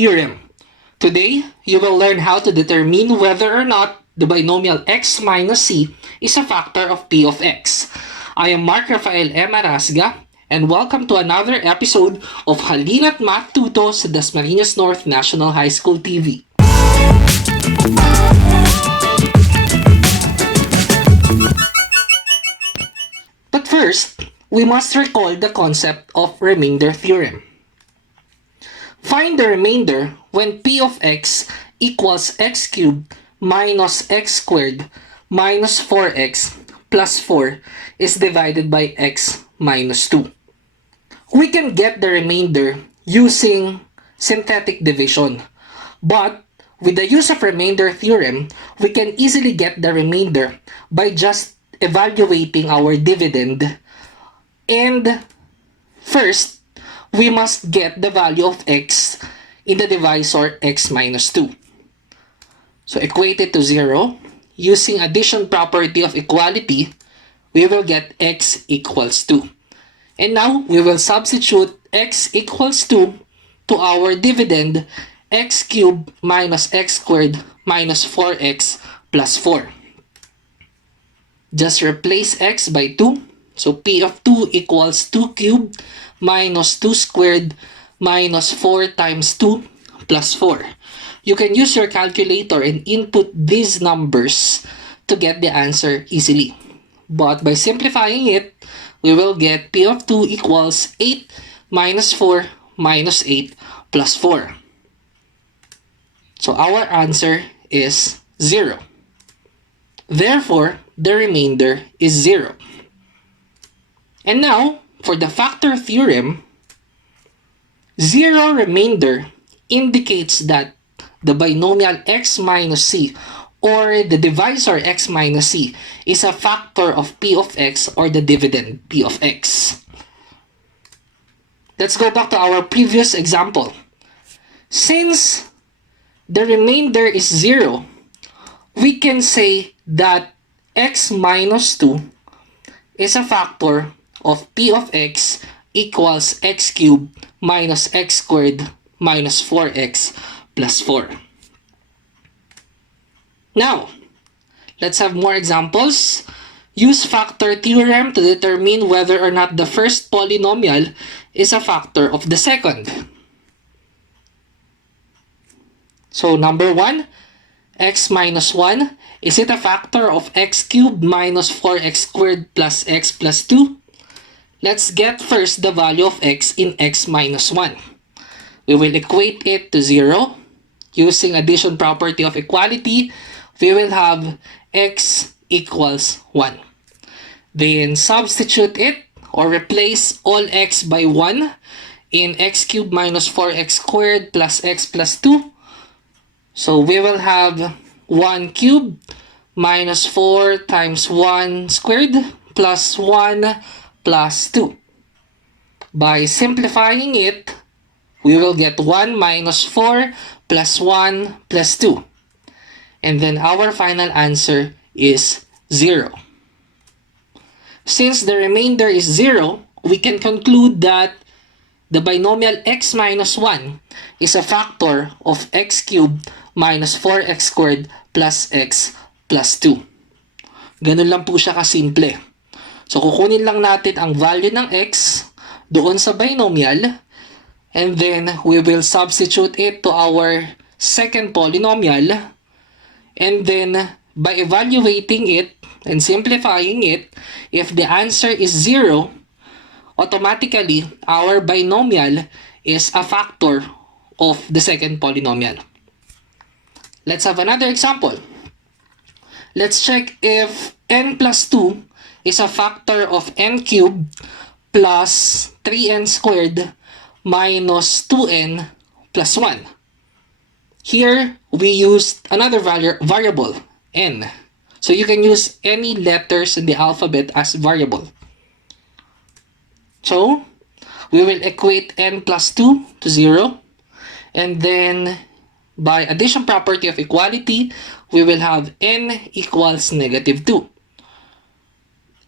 theorem. Today, you will learn how to determine whether or not the binomial x minus c is a factor of p of x. I am Mark Rafael M. Arasga, and welcome to another episode of HALINA'T MATH-TUTO sa Dasmariñas North National High School TV. But first, we must recall the concept of remainder theorem. Find the remainder when p of x equals x cubed minus x squared minus 4x plus 4 is divided by x minus 2. We can get the remainder using synthetic division, but with the use of remainder theorem, we can easily get the remainder by just evaluating our dividend. And first, we must get the value of x in the divisor x minus 2. So equate it to 0. Using addition property of equality, we will get x equals 2. And now, we will substitute x equals 2 to our dividend x cubed minus x squared minus 4x plus 4. Just replace x by 2. So p of 2 equals 2 cubed minus 2 squared minus 4 times 2 plus 4. You can use your calculator and input these numbers to get the answer easily. But by simplifying it, we will get p of 2 equals 8 minus 4 minus 8 plus 4. So our answer is 0. Therefore, the remainder is 0. And now, for the factor theorem, 0 remainder indicates that the binomial x minus c or the divisor x minus c is a factor of p of x or the dividend p of x. Let's go back to our previous example. Since the remainder is 0, we can say that x minus 2 is a factor of p of x equals x cubed minus x squared minus 4x plus 4. Now, let's have more examples. Use factor theorem to determine whether or not the first polynomial is a factor of the second. So, number 1, x minus 1. Is it a factor of x cubed minus 4x squared plus x plus 2? Let's get first the value of x in x minus 1. We will equate it to 0. Using addition property of equality, we will have x equals 1. Then substitute it or replace all x by 1 in x cubed minus 4x squared plus x plus 2. So we will have 1 cubed minus 4 times 1 squared plus 1 plus 2. By simplifying it, we will get 1 minus 4 plus 1 plus 2. And then our final answer is 0. Since the remainder is 0, we can conclude that the binomial x minus 1 is a factor of x cubed minus 4x squared plus x plus 2. Ganun lang po siya kasimple. So, kukunin lang natin ang value ng x doon sa binomial, and then we will substitute it to our second polynomial, and then by evaluating it and simplifying it, if the answer is 0, automatically our binomial is a factor of the second polynomial. Let's have another example. Let's check if n plus 2 is a factor of n cubed plus 3n squared minus 2n plus 1. Here, we used another variable, n. So you can use any letters in the alphabet as variable. So, we will equate n plus 2 to 0. And then, by addition property of equality, we will have n equals negative 2.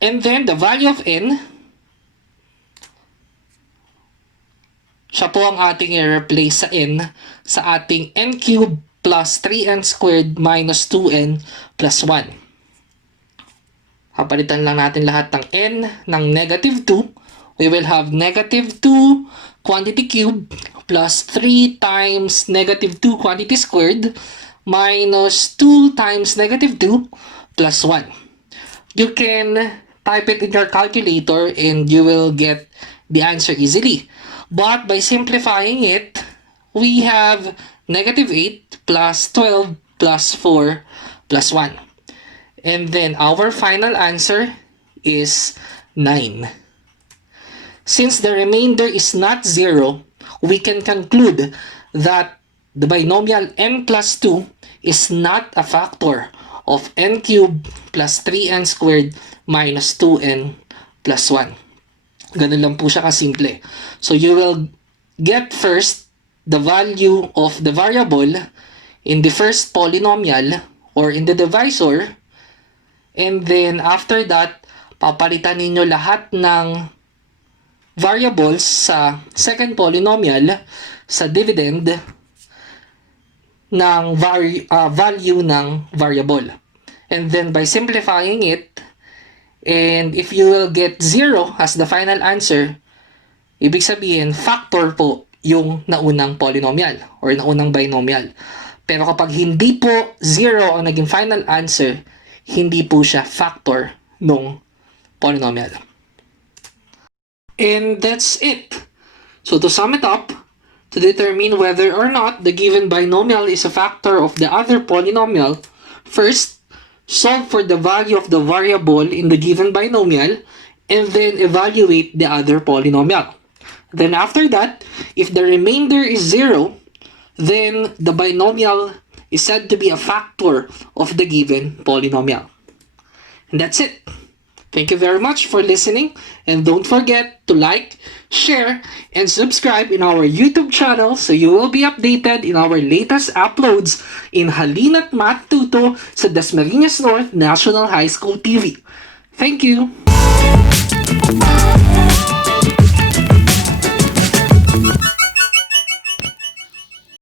And then, the value of n siya po ang ating i-replace sa n sa ating n cubed plus 3n squared minus 2n plus 1. Papalitan lang natin lahat ng n ng negative 2. We will have negative 2 quantity cubed plus 3 times negative 2 quantity squared minus 2 times negative 2 plus 1. You can type it in your calculator and you will get the answer easily. But by simplifying it, we have negative 8 plus 12 plus 4 plus 1. And then our final answer is 9. Since the remainder is not 0, we can conclude that the binomial n plus 2 is not a factor of n cubed plus 3n squared minus 2n plus 1. Ganun lang po siya kasimple. So you will get first the value of the variable in the first polynomial or in the divisor, and then after that, papalitan ninyo lahat ng variables sa second polynomial sa dividend ng value ng variable. And then by simplifying it, and if you will get 0 as the final answer, ibig sabihin factor po yung naunang polynomial or naunang binomial. Pero kapag hindi po 0 ang naging final answer, hindi po siya factor nung polynomial. And that's it. So to sum it up, to determine whether or not the given binomial is a factor of the other polynomial, first, solve for the value of the variable in the given binomial, and then evaluate the other polynomial. Then after that, if the remainder is 0, then the binomial is said to be a factor of the given polynomial. And that's it. Thank you very much for listening, and don't forget to like, share, and subscribe in our YouTube channel so you will be updated in our latest uploads in HALINA'T MATH-TUTO sa Dasmariñas North National High School TV. Thank you!